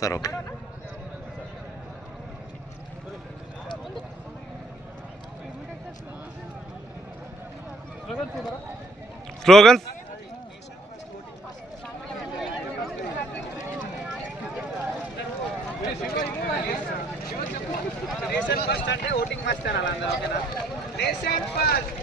Sir okay slogans nation first అంటే voting must అనాలి అందరూ ఓకేనా nation first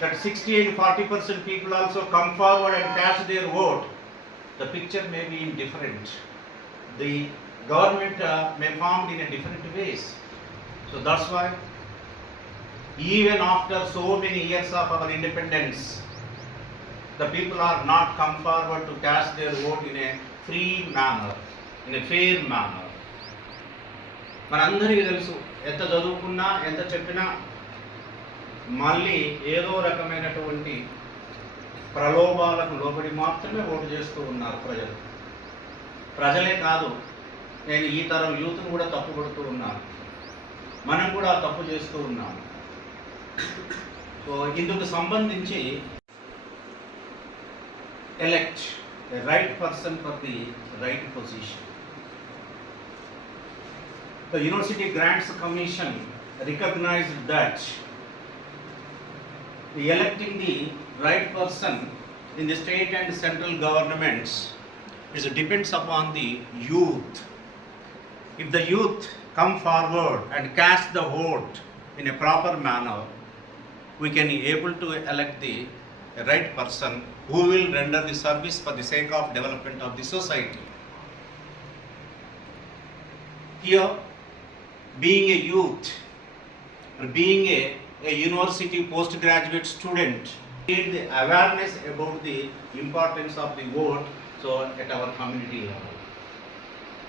that 60 and 40 percent people also come forward and cast their vote, the picture may be different. The government uh, may form in a different ways. So that's why, even after so many years of our independence, the people are not come forward to cast their vote in a free manner, in a fair manner. మనందరికీ తెలుసు ఎంత చదువుకున్నా ఎంత చెప్పినా మళ్ళీ ఏదో రకమైనటువంటి ప్రలోభాలకు లోబడి మాత్రమే ఓటు చేస్తూ ఉన్నారు ప్రజలు ప్రజలే కాదు నేను ఈ తరం యూత్ను కూడా తప్పు పడుతూ ఉన్నాను మనం కూడా తప్పు చేస్తూ ఉన్నాము ఇందుకు సంబంధించి elect right person for the right position university grants commission recognized recognized electing the right person in the state and central governments is depends upon the youth. If the youth come forward and cast the vote in a proper manner, we can be able to elect the right person who will render the service for the sake of development of the society. Here, being a youth or being a a university postgraduate student. the awareness about the importance of the vote so at our community level,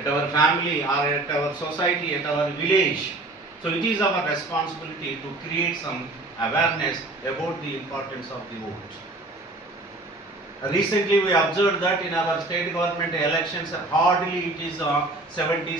at our family or at our society, at our village. So it is our responsibility to create some awareness about the importance of the vote. Recently we observed that in our state government elections hardly it is uh, 70